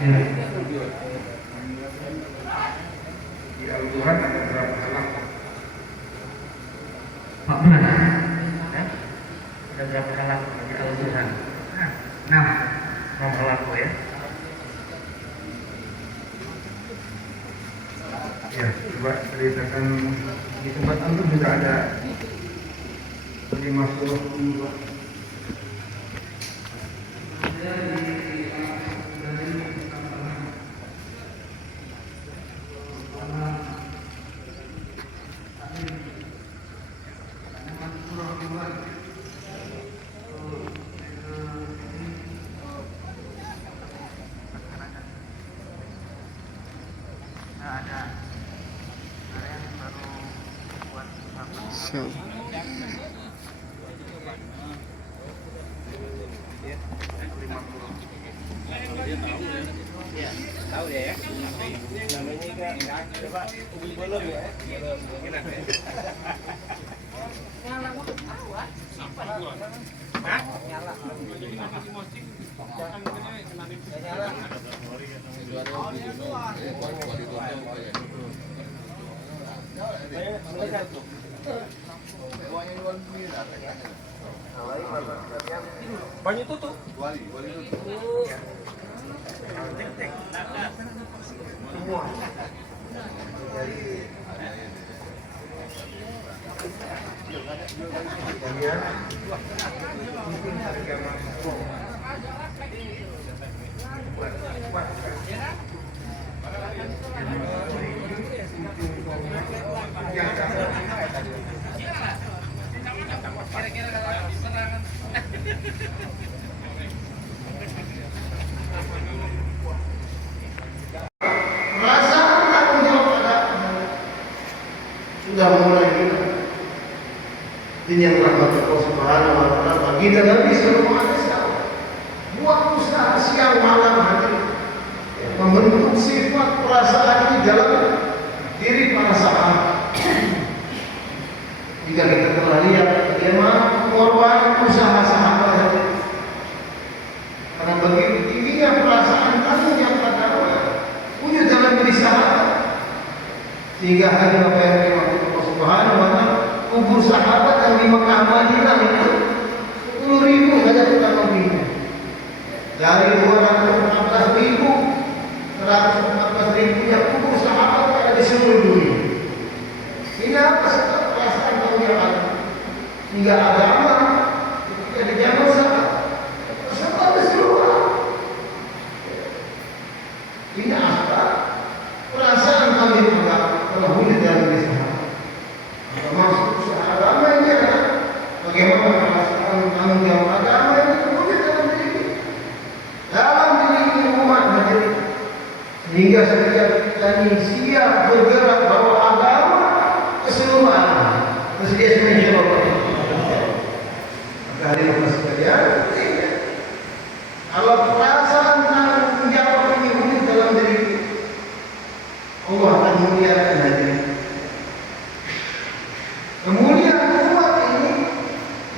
Di Al-Quran ada berapa halak? 14 ya? Ada berapa halak di Al-Quran? 6 halak ya? Ya, coba ceritakan di tempat antum juga ada 5 surah juga. Tahu ya? Namanya kan coba ubi belum ya? Nyala mau tahu Hah? Nyala. Banyak tutup. Wali tutup. Semua. Sudah mulai ini yang rahmat Allah Subhanahu wa taala kita Nabi sallallahu alaihi wasallam buat usaha siang malam hari membentuk sifat perasaan di dalam diri para sahabat. Jika kita telah lihat bagaimana pengorbanan usaha sahabat hari karena begitu tingginya perasaan tanggung jawab agama wujud dalam diri sahabat sehingga hari apa yang Allah Subhanahu wa taala kubur sahabat yang di Mekah Madinah itu 10.000 saja tukang mobilnya dari 214.000 114.000 yang kubur sahabat ada di seluruh dunia. Ini apa sebab perasaan tanggung jawab sehingga agama ketika di zaman sahabat sahabat berseluruh. Ini apa perasaan tanggung jawab kalau wujud dalam diri sahabat. Maksud agama ini adalah bagaimana perasaan tanggung jawab agama ini wujud dalam diri umat hadirin sehingga setiap kita ini siap bergerak bawa agama keseluruhan tersedia semuanya Bapak. Maka hadirin sekalian, kalau perasaan tanggung jawab ini wujud dalam diri Allah akan muliakan hadirin. Kemuliaan umat ini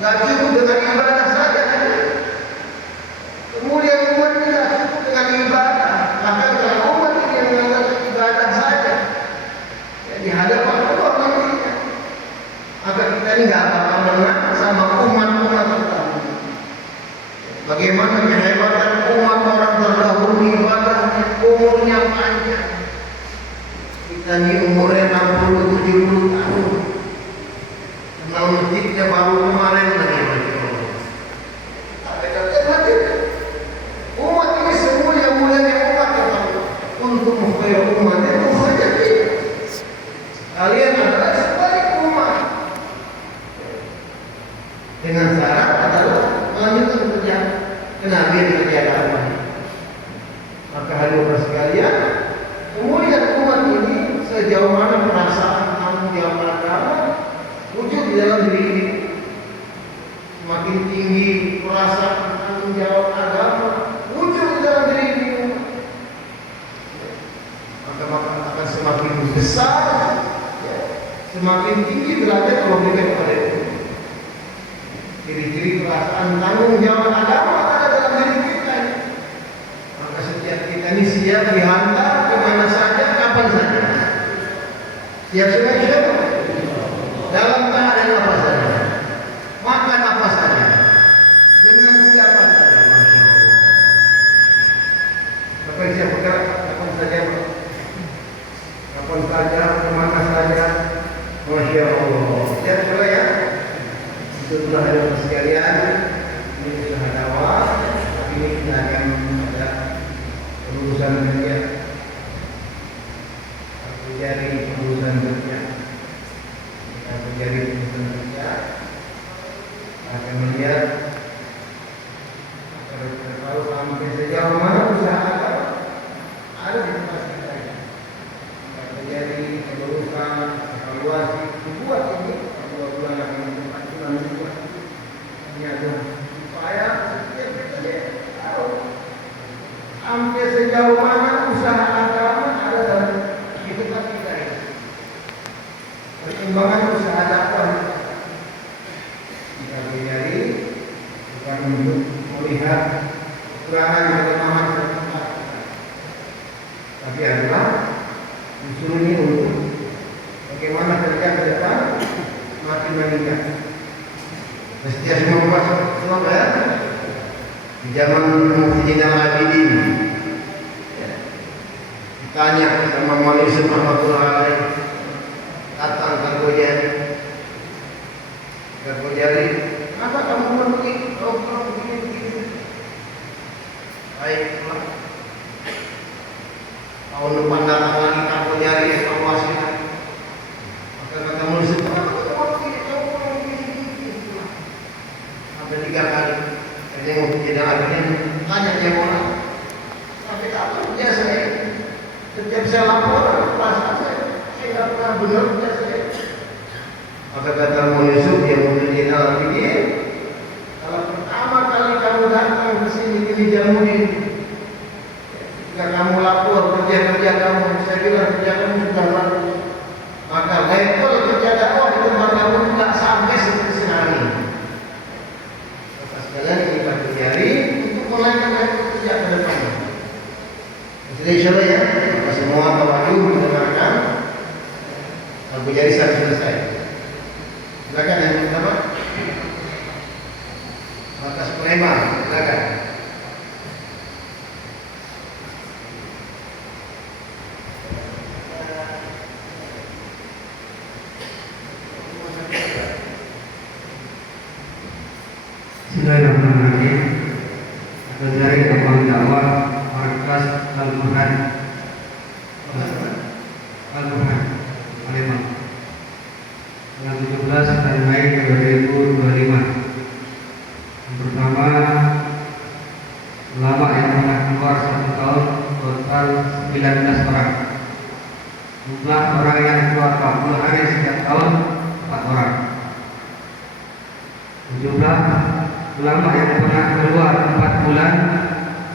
nggak cukup dengan ibadah saja. Kemuliaan umat ini nggak cukup dengan ibadah. Bahkan kalau umat ini yang melakukan ibadah saja, ya, di hadapan Allah nantinya, maka kita ini nggak akan menang sama umat-umat terdahulu. Bagaimana kehebatan umat orang terdahulu ibadahnya, umurnya panjang. Kita ini umurnya 60-70 tahun. Kenal masjidnya baru kemarin lagi. Umat ini semulia-mulianya umat untuk mengkhair umat itu saja. Kalian adalah sebaik umat. Dengan syarat adalah melanjutkan kerja kenabian kerja agama. Maka hadirin sekalian, kemuliaan umat ini sejauh mana perasaan tanggung jawab agama wujud di dalam diri ini. Semakin tinggi perasaan tanggung jawab agama wujud di dalam diri ini, maka akan semakin besar, ya, semakin tinggi derajat Allah berikan kepada itu. Ciri-ciri perasaan tanggung jawab agama ada dalam diri kita. Maka setiap kita Yani siap dihantar kemana saja, kapan saja. Siap semua. Dalam keadaan apa saja, makan apa saja, dengan siapa saja. Masya Allah. Bapak siap bergerak kapan saja, kapan saja, kemana saja. Masya Allah. Siap semua ya. Itu telah ada sekalian. Ini sudah ada awal. Ini kita akan ada urusan kerja, menjadi urusan kerja, kita menjadi urusan kerja, akan melihat kalau sampai sejauh mana usaha ada di tempat kita, kita menjadi urusan evaluasi dibuat ini 2 bulan akan 4 bulan dibuat ini ada supaya setiap kita tahu sampai sejauh mana usaha agama ada dalam kehidupan kita ini. Perkembangan usaha dakwah kita pelajari bukan untuk melihat kekurangan dan kelemahan tempat, tapi adalah justru ini untuk bagaimana kerja ke depan makin meningkat. Setiap semua ya. Di zaman Muhyiddin Al-Abidin ditanya sama Maulana Yusuf Rahmatullah datang ke Gojali, apa kamu pergi? Kamu begini? Baiklah, tahun depan datang lagi ke Gojali evaluasi. Maka kata Maulana Yusuf, kamu begini? Sampai 3 kali. Jadi mau tidak adanya tanya dia orang, tapi apa kerja saya? Setiap saya lapor, perasaan saya tidak pernah benar kerja saya. Maka kata Maulana Yusuf yang Muhyiddin Al-Abidin, kalau pertama kali kamu datang ke sini ke Nijamuddin, jika kamu lapor kerja kamu, saya bilang kerja kamu sudah lalu, maka level kerja dakwah di tempat kamu tidak sampai seperti sekarang ini. Sekalian kita pelajari untuk mulai kerja ke depan. Jadi insyaallah ya, kita semua tawadu mendengarkan Abu Jari sampai selesai. Silakan yang pertama. Atas Sulaiman, silakan. Bismillahirrahmanirrahim. Dari Abang Dakwah Markas Al-Burhan Palembang tanggal 17 Mei 2025. Yang pertama, ulama yang pernah keluar 1 tahun total 19 orang. Jumlah orang yang keluar 40 hari setiap tahun 4 orang. Jumlah ulama yang pernah keluar 4 bulan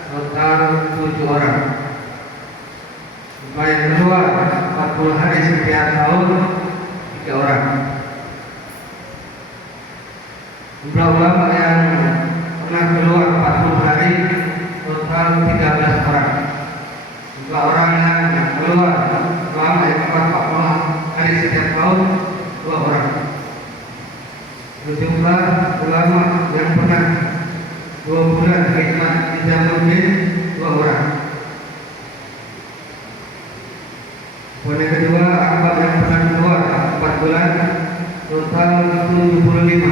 total 7 orang. Jumlah yang keluar 40 hari setiap tahun 3 orang. Jumlah ulama yang pernah keluar 40 hari total 13 orang. Jumlah orang yang keluar ulama yang keluar 40 hari setiap tahun 2 orang. Jumlah ulama yang pernah 2 bulan khidmat di Nijamuddin 2 orang. Poin yang kedua, akbar yang pernah keluar 4 bulan total 75.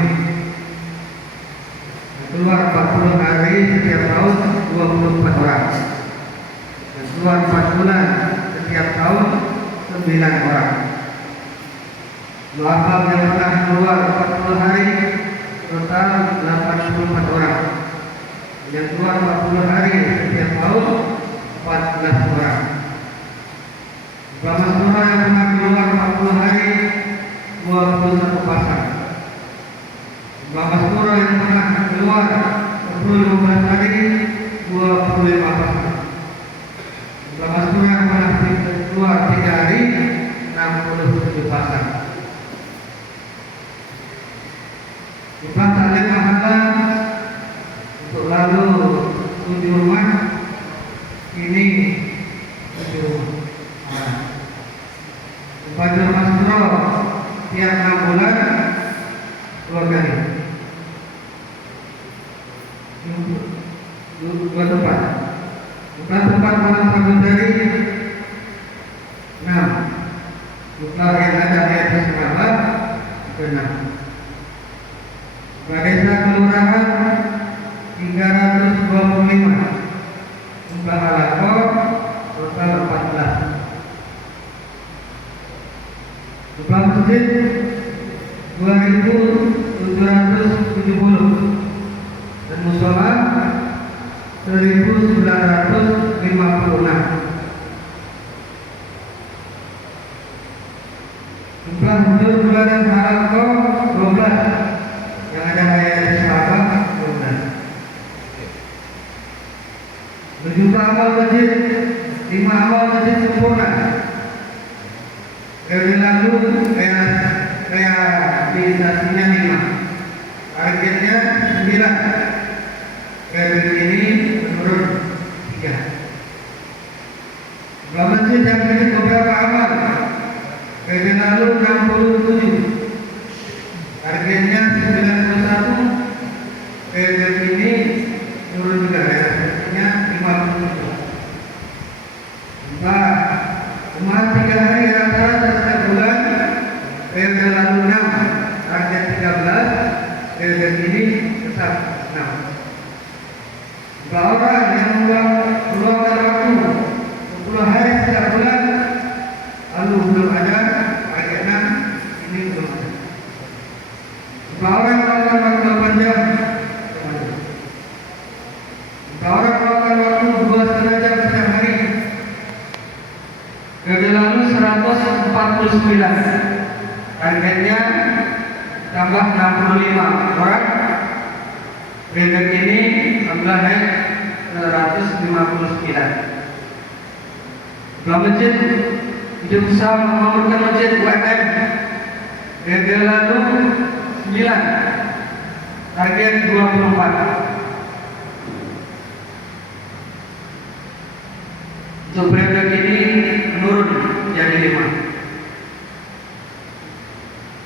Yang keluar 40 hari setiap tahun 24 orang. Yang keluar 4 bulan setiap tahun 9 orang. Mu'afab yang pernah keluar 40 hari total 84 orang. Yang keluar 40 hari setiap tahun 14 orang. Ulama surah yang pernah keluar 40 hari 21 pasang. Ulama surah yang pernah keluar 10-15 hari 25 pasang. Ulama surah yang pernah keluar 3 hari 67 pasang. Jumlah taklim mahala untuk lalu 7 rumah ini keempat. Jumlah tempat malam pramugari 6. Jumlah yang ada di atas nama 6. Jumlah desa kelurahan 325. Jumlah halakot total 14. Jumlah masjid 2.770 dan musola 1.956. Jumlah hujur bulanan halakot 12 yang ada di Sabah 12. Berjumlah amal masjid 5 amal masjid sempurna. Dari lalu rehabilitasinya 5, targetnya 9, dari ini menurun 3. Jumlah masjid yang milik beberapa amal dari lalu 67, targetnya 91, dari ini menurun juga, targetnya 57. Jumlah rumah 3 hari rata-rata setiap bulan periode lalu 6, target 13, periode ini tetap 6. Jumlah orang yang meluangkan waktu 10 hari setiap bulan lalu belum ada, target 6, ini belum ada. Jumlah orang meluangkan waktu 8 jam, jumlah orang meluangkan waktu 2,5 jam setiap hari. Periode lalu 149, targetnya tambah 65 orang. Periode ini tambah naik 159. Jumlah masjid hidup usaha membangunkan masjid UMM. Periode lalu 9, target 24. Untuk periode ini menurun jadi 5.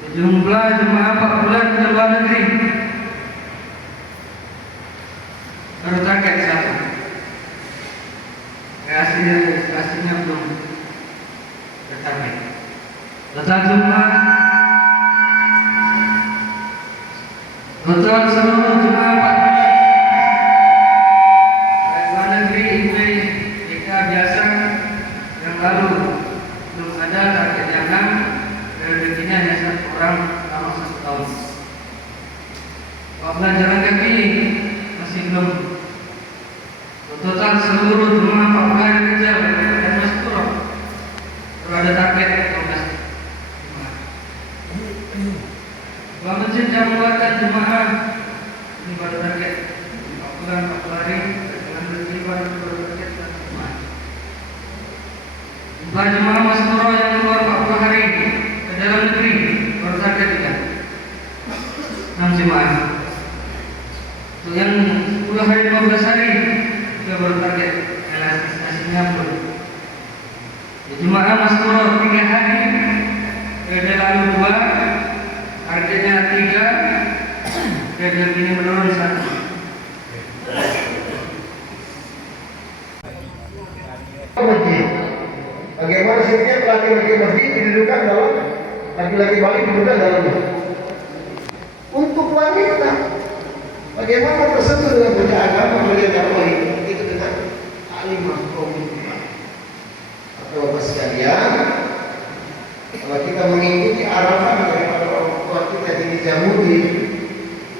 Jumlah jemaah 4 bulan ke luar negeri baru target 1. Hasilnya belum tertarget. Total seluruh jemaah 4 luar negeri IPK biasa yang lalu belum ada, targetnya 6, dan rezekinya hanya 1 orang selama 1 tahun. Kalau jalan kaki masih belum. Total seluruh jemaah Papua Rijal dan Mas baru ada target 12 jemaah. Dua masjid yang mengeluarkan jemaah ini baru target 4 bulan 4 hari dengan rezeki baru target 1 jemaah. Jumlah jemaah Mas yang keluar 40 hari ke dalam negeri baru target 6 jemaah. Untuk yang 10 hari 15 hari juga baru target, elastisasinya belum. Jemaah Mas 3 hari periode lalu 2, targetnya 3, periode ini menurun 1. Masjid. Bagaimana setiap laki-laki masjid didudukan dalam, laki-laki Bali didudukan dalam. Untuk wanita, bagaimana tersentuh dengan budaya agama melihat dakwah itu dengan alimah komunitas. Bapak sekalian, kalau kita mengikuti arahan daripada orang tua kita di Jamudi,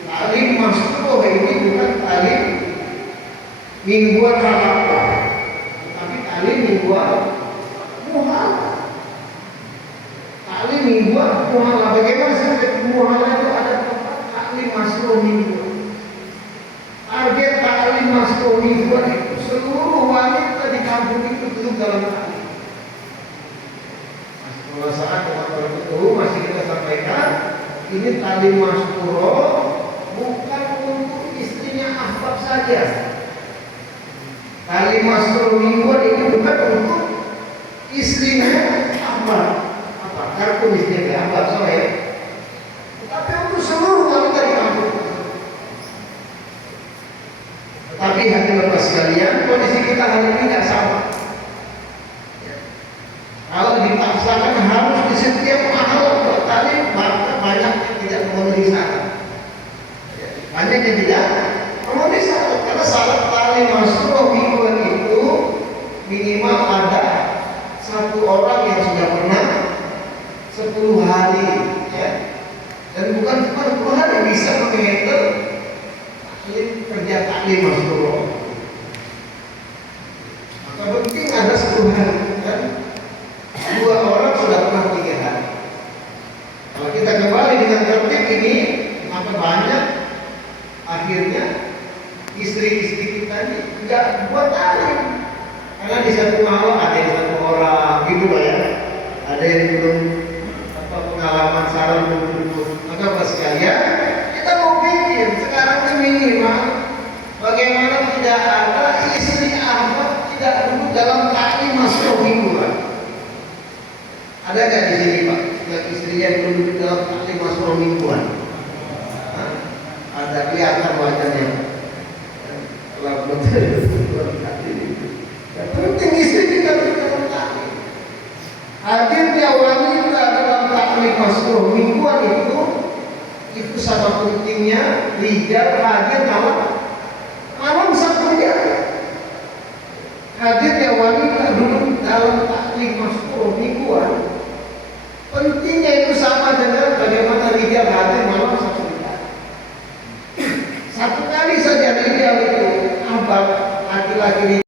talim masuk ini bukan talim mingguan halakah, tapi talim mingguan muhalah. Talim mingguan muhalah. Bagaimana sih muhalah itu ada talim masuk mingguan? Target talim masuk mingguan itu seluruh wanita di kampung itu duduk dalam talim. Kalau saat teman-teman itu masih kita sampaikan, ini talim maskuro bukan untuk istrinya ahbab saja. Talim maskuro mingguan ini bukan untuk istrinya ahbab. Apa? Kartu istrinya ahbab sama ya. Tapi untuk seluruh wanita di kampung. Tapi hati bapak sekalian, kondisi kita hari ini tidak sama. Ya. Kalau dipaksakan harus di setiap mahal bertani, maka banyak yang tidak memenuhi syarat. Ya. Banyak yang tidak memenuhi syarat karena syarat tali masuk mingguan itu minimal ada satu orang yang sudah pernah 10 hari, ya. Dan bukan cuma 10 hari bisa menghandle kerja taklim masuk. Maka penting ada 10 hari, kan? 2 orang sudah pernah 3 hari. Kalau kita kembali dengan tertib ini, maka banyak akhirnya istri-istri kita ini nggak buat taklim. Karena di satu malam ada yang 1 orang, gitu Pak ya. Ada yang belum pengalaman saran belum cukup. Maka Bapak sekalian, kita mau pikir sekarang ini minimal bagaimana tidak ada istri Ahmad tidak duduk dalam taklim masuk mingguan. Ada nggak di sini Pak? Yang istrinya belum duduk dalam taklim masuk mingguan? Ada, kelihatan wajahnya. Kalau betul penting istri kita duduk dalam taklim. Hadirnya wanita dalam taklim masuk mingguan itu sama pentingnya rijal hadir malam Sabtu ya. Hadirnya wanita duduk dalam taklim masuk